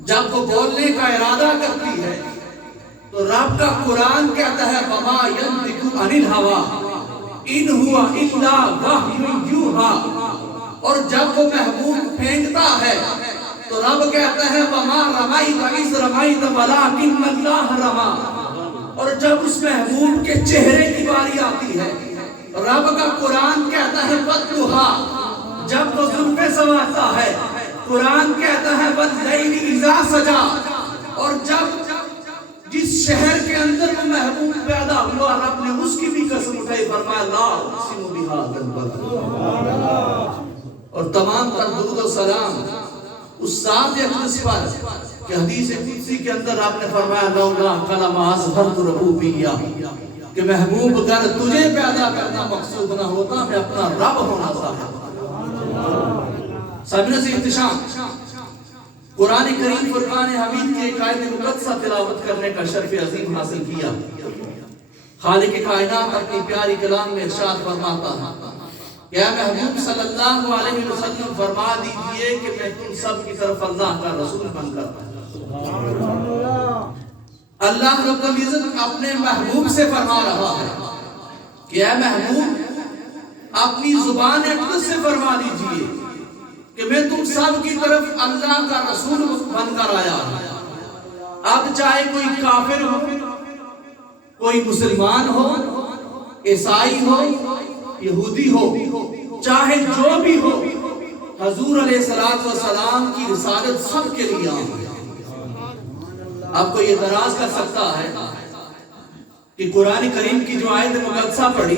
جب وہ بولنے کا ارادہ کرتی ہے تو رب کا قرآن کہتا ہے وما ينطق عن الهوى ان هو الا وحی یوحی، اور جب وہ محبوب پھینکتا ہے تو رب کہتا ہے وما رمیت اذ رمیت ولکن اللہ رمی، اور جب اس محبوب کے چہرے کی باری آتی ہے رب کا قرآن کہتا ہے والضحیٰ، جب وہ زلفیں سنوارتا ہے قرآن کہتا ہے واللیل اذا سجا، اور جب جس شہر کے اندر وہ محبوب پیدا ہوا رب نے اس کی بھی قسم اٹھائی، فرمایا لا اقسم بہذا البلد، اور تمام تر درود و سلام اس ذات اقدس پر کہ حدیث قدسی کے اندر آپ نے فرمایا لولا کلمہ اظہرت ربوبیہ، کہ محبوب اگر تجھے پیدا کرنا مقصود نہ ہوتا میں اپنا رب ہونا چاہتا۔ سامنے سے احتشام، قرآن کریم فرقان حمید کی ایک آیت مقدسہ تلاوت کرنے کا شرف عظیم حاصل کیا۔ خالق کائنات اپنی پیاری کلام میں ارشاد فرماتا ہے کہ اے محبوب صلی اللہ علیہ وسلم فرما دیجئے کہ میں تم سب کی طرف اللہ کا رسول بن کر اللہ رب العزت اپنے محبوب سے فرما رہا ہے کہ اے محبوب اپنی زبان اقدس سے فرما دیجئے کہ میں تم سب کی طرف اللہ کا رسول بن کر آیا۔ اب چاہے کوئی کافر ہو، کوئی مسلمان ہو، عیسائی ہو، یہودی ہو، چاہے جو بھی ہو، حضور علیہ السلام کی رسالت سب کے لیے عام ہے۔ آپ کو یہ اعتراض کر سکتا ہے کہ قرآن کریم کی جو آیت مقدسہ پڑھی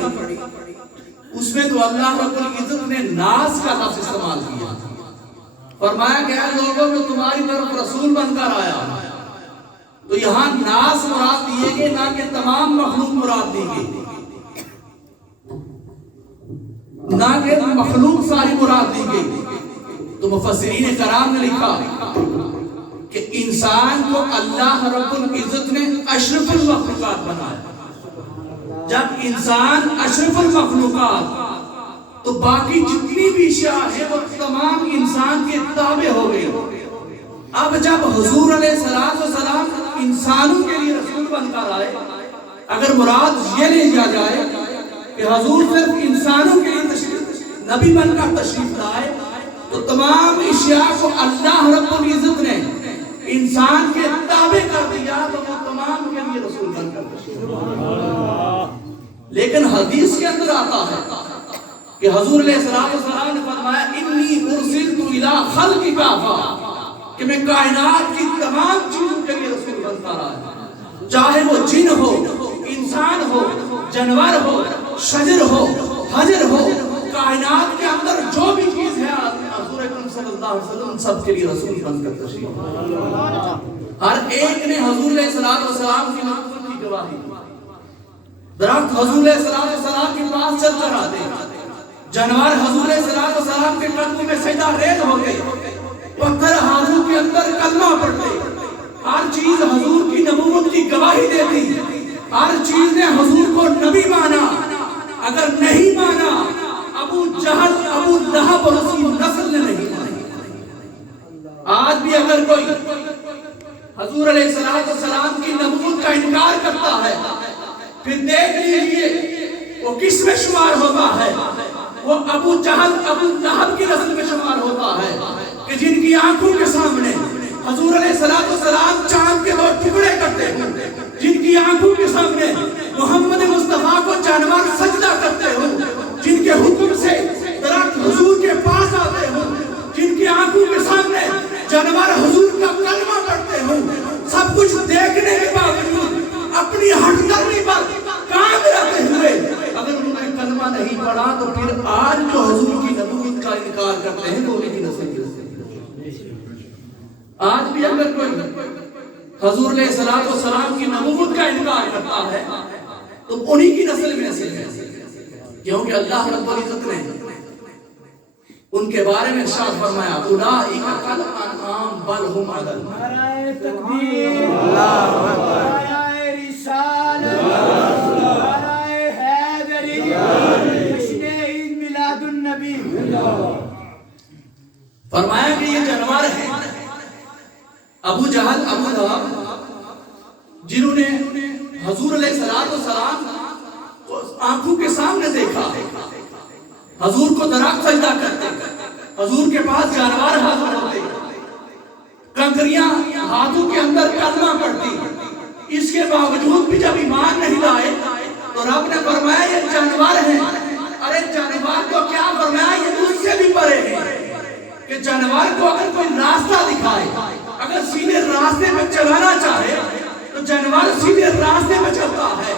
اس میں تو اللہ رب العزت نے ناز کا لفظ استعمال کیا، فرمایا کہ اے لوگوں میں تمہاری طرف رسول بن کر آیا، تو یہاں ناز مراد دیے گئے نہ کہ تمام مخلوق مراد دی گئی، نہ کہ مخلوق ساری مراد دی گئی۔ تو مفسرین کرام نے لکھا کہ انسان کو اللہ رب العزت نے اشرف المخلوقات بنایا۔ جب انسان اشرف المخلوقات تو باقی جتنی بھی اشیاء ہیں وہ تمام انسان کے تابع ہو گئے۔ اب جب حضور علیہ السلام انسانوں کے لیے رسول بن کر آئے، اگر مراد یہ لے لیا جائے کہ حضور صرف انسانوں کے لیے نبی بن کر تشریف لائے تو تمام اشیاء کو اللہ رب العزت نے انسان کے تابع کر دیا تو وہ تمام کے لیے رسول بن کر تشریف لائے۔ لیکن حدیث کے اندر آتا ہے کہ حضور علیہ السلام نے فرمایا انی ارسلت الی خلق کافہ، کہ میں کائنات کی تمام چیزوں کے لیے رسول بن کر آیا، چاہے وہ جن ہو، انسان ہو، جانور ہو، شجر ہو، حجر ہو، کائنات کے اندر جو بھی چیز ہے حضور اکرم صلی اللہ علیہ وسلم سب کے لیے رسول بن کر تشریف لائے۔ ہر ایک نے حضور علیہ السلام کی نبوت کی گواہی دی۔ درخت حضور علیہ السلام کے پاس چل کر آتے، جانور حضور علیہ السلام کے قدموں میں سجدہ ریز ہو گئے، پتھر حضور کے اندر کلمہ پڑھتے، ہر چیز حضور کی نبوت کی گواہی دیتی، ہر چیز نے حضور کو نبی مانا۔ اگر نہیں مانا ابو جہل، ابو لہب اور اس کی نسل نے نہیں مانا۔ آج بھی اگر کوئی حضور علیہ السلام کی نبوت کا انکار کرتا ہے پھر دیکھ لیجئے وہ کس میں شمار ہوتا ہے، وہ ابو جہل، ابو لہب کی نسل میں شمار ہوتا ہے کہ جن کی آنکھوں کے سامنے حضور علیہ السلام چاند کے 2 ٹکڑے کرتے ہیں، جن کی آنکھوں کے سامنے محمد مصطفیٰ کو جانور سجدہ کرتے ہوں، جن کے حکم سے درخت حضور کے پاس آتے ہوں، جن کی آنکھوں کے سامنے جانور حضور کا کلمہ پڑھتے ہوں، سب کچھ دیکھنے کے باوجود اپنی ہٹ کرنی پر کام رہتے ہوئے اگر انہوں نے کلمہ نہیں پڑھا تو پھر آج جو حضور کی نبوت کا انکار کرتے ہیں وہ انہی کی نسل کے آج بھی اگر کوئی حضور علیہ السلام کی نبوت کا انکار کرتا ہے تو انہی کی نسل میں سے ہے، کیونکہ اللہ رب العزت نے ان کے بارے میں ارشاد فرمایا اولئک کالانعام بل هم اضل۔ نعرہ تکبیر، اللہ اکبر، نعرہ رسالت، نعرہ حیدری، جشن عید میلاد النبی۔ فرمایا کہ یہ جانور ہیں، ابو جہل ابو لہب جنہوں نے حضور علیہ السلام کو آنکھوں کے سامنے دیکھا، حضور کو درخت سجدہ کرتے، حضور کے پاس جانور حاضر ہوتے، کنکریاں ہاتھوں کے اندر کلمہ پڑتی، اس کے باوجود بھی جب ایمان نہیں لائے تو رب نے فرمایا یہ جانور ہیں۔ ارے جانور کو کیا فرمایا، یہ مجھ سے بھی پرے ہیں کہ جانور کو اگر کوئی راستہ دکھائے، اگر سیدھے راستے میں چلانا چاہے تو جانور سیدھے راستے میں چلتا ہے۔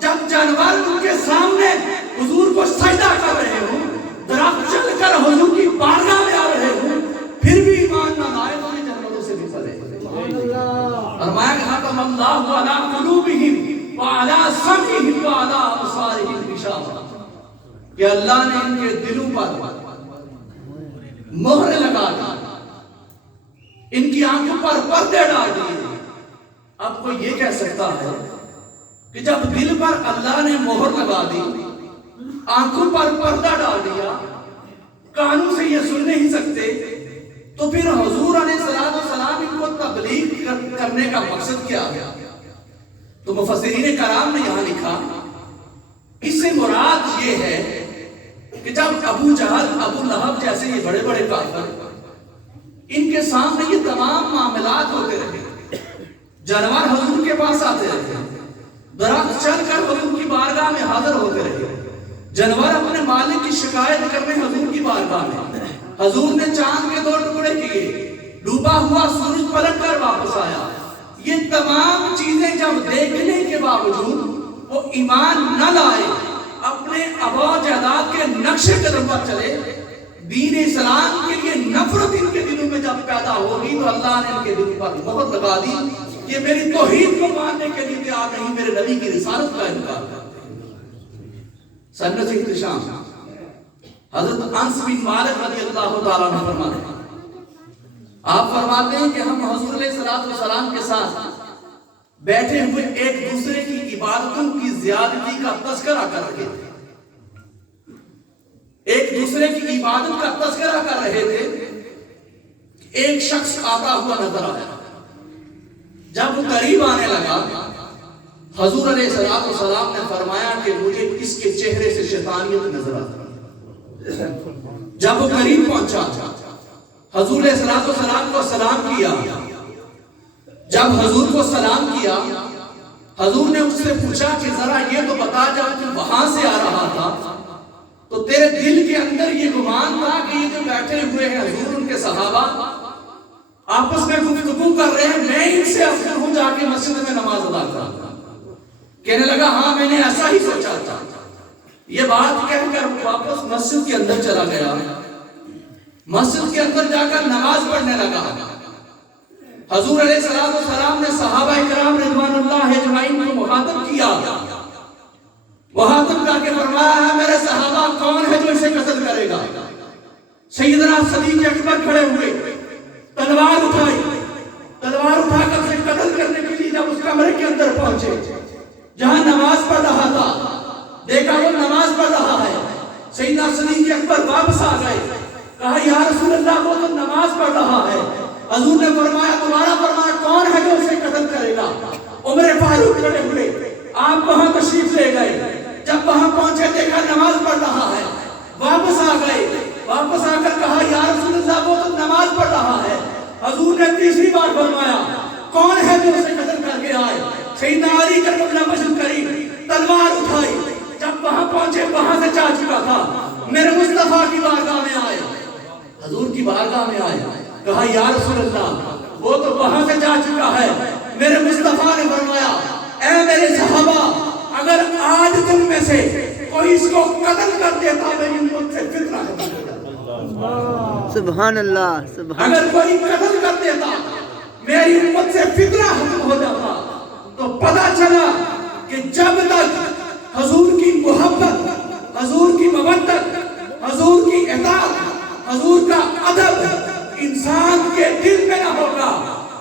جب جانور ان کے سامنے حضور کو سجدہ کر رہے ہوں، درخت چل کر حضور کی بارگاہ میں آ رہے ہوں، پھر بھی ایمان نہ لائے تو یہ جانوروں سے بھی پرے ہیں۔ فرمایا کہ ختم اللہ علی قلوبہم وعلی سمعہم وعلی ابصارہم غشاوہ، کہ اللہ نے ان کے دلوں پر مہر لگا دی، ان کی آنکھوں پر پردے ڈال دیے۔ اب کوئی یہ کہہ سکتا ہے کہ جب دل پر اللہ نے مہر لگا دی، آنکھوں پر پردہ ڈال دیا، کانوں سے یہ سن نہیں سکتے، تو پھر حضور علیہ السلام ان کو تبلیغ کرنے کا مقصد کیا ہے؟ تو مفسرین کرام نے یہاں لکھا اس سے مراد یہ ہے کہ جب ابو جہل ابو لہب جیسے یہ بڑے بڑے کافر ان کے سامنے یہ تمام معاملات ہوتے رہے، جانور حضور کے پاس آتے رہے، درخت چل کر حضور کی بارگاہ میں حاضر ہوتے رہے، جانور اپنے مالک کی شکایت کرنے حضور کی بارگاہ میں، حضور نے چاند کے 2 ٹکڑے کیے، ڈوبا ہوا سورج پلٹ کر واپس آیا۔ یہ تمام چیزیں جب دیکھنے کے باوجود وہ ایمان نہ لائے، اپنے آبا و اجداد کے نقش قدم پر چلے، دین اسلام کے لیے نفرت ان کے دلوں میں جب پیدا ہوگی تو اللہ نے ان کے دل پر مہر لگا دی کہ میری توحید کو ماننے کے لیے تیار نہیں، میرے نبی کی رسالت کا انکار کرتے ہیں۔ سنت احتشام حضرت انس بن مالک رضی اللہ تعالیٰ عنہ فرماتے ہیں، آپ فرماتے ہیں کہ ہم حضور علیہ السلام کے ساتھ بیٹھے ہوئے ایک دوسرے کی عبادتوں کی زیادتی کا تذکرہ کر رہے تھے، ایک دوسرے کی عبادت کا تذکرہ کر رہے تھے، ایک شخص آتا ہوا نظر آیا، جب وہ قریب آنے لگا حضور علیہ السلام نے فرمایا کہ مجھے اس کے چہرے سے شیطانیت نظر آتی ہے۔ جب وہ قریب پہنچا حضور علیہ السلام کو سلام کیا، جب حضور کو سلام کیا حضور نے اس سے پوچھا کہ ذرا یہ تو بتا جب تو وہاں سے آ رہا تھا تو تیرے دل کے اندر یہ گمان تھا کہ یہ جو بیٹھے ہوئے ہیں حضور ان کے صحابہ آپس میں گفتگو کر رہے ہیں، میں ان سے افضل ہوں جا کے مسجد میں نماز ادا کروں؟ کہنے لگا ہاں میں نے ایسا ہی سوچا تھا۔ یہ بات کہہ کر واپس مسجد کے اندر چلا گیا، مسجد کے اندر جا کر نماز پڑھنے لگا۔ حضور علیہ السلام نے صحابہ کرام رضوان اللہ اجمعین کو مخاطب کیا، مخاطب کر کے فرمایا ہے میرے صحابہ کون ہے جو اسے قتل کرے گا؟ سیدنا صدیق اکبر کھڑے ہوئے، تلوار اٹھائی، تلوار اٹھا کر اسے قتل کرنے کے لیے جب اس کمرے کے اندر پہنچے جہاں نماز پڑھ رہا تھا، دیکھا وہ نماز پڑھ رہا ہے، سیدنا صدیق اکبر واپس آ گئے، کہا یا رسول اللہ وہ تو نماز پڑھ رہا ہے۔ حضور نے فرمایا دوبارہ فرمایا کون ہے جو اسے قتل کرے گا؟ عمر فاروق کھڑے ہوئے، آپ وہاں تشریف لے گئے، جب وہاں پہنچے دیکھا نماز پڑھ رہا ہے، واپس آ گئے، واپس آ کر کہا یا رسول اللہ وہ تو نماز پڑھ رہا ہے۔ حضور نے تیسری بار فرمایا کون ہے جو اسے قتل کر کے آئے؟ سیدنا علی کرم اللہ وجہ کریم، تلوار اٹھائی، جب وہاں پہنچے وہاں سے جا چکا تھا، میرے مصطفیٰ کی بارگاہ میں آئے، حضور کی بارگاہ میں آئے، کہا یا رسول اللہ وہ تو وہاں سے جا چکا ہے۔ میرے مصطفیٰ نے فرمایا اے میرے صحابہ اگر آج تم میں سے کوئی اس کو قتل کر دیتا میری امت سے فتنہ ختم ہو جاتا۔ سبحان اللہ، سبحان اگر کوئی قتل کر دیتا میری امت سے فتنہ ختم ہو جاتا۔ تو پتہ چلا کہ جب تک حضور کی محبت، حضور کی مودت، حضور کی اطاعت، حضور کا ادب انسان کے دل میں نہ ہوگا،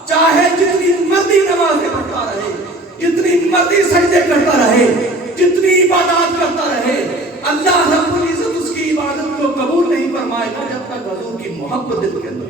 چاہے جتنی مرضی نمازیں پڑھتا رہے، جتنی مرضی سجدے کرتا رہے، جتنی عبادات کرتا رہے، اللہ رب العزت اس کی عبادت کو قبول نہیں فرمائے گا جب تک حضور کی محبت دل کے اندر۔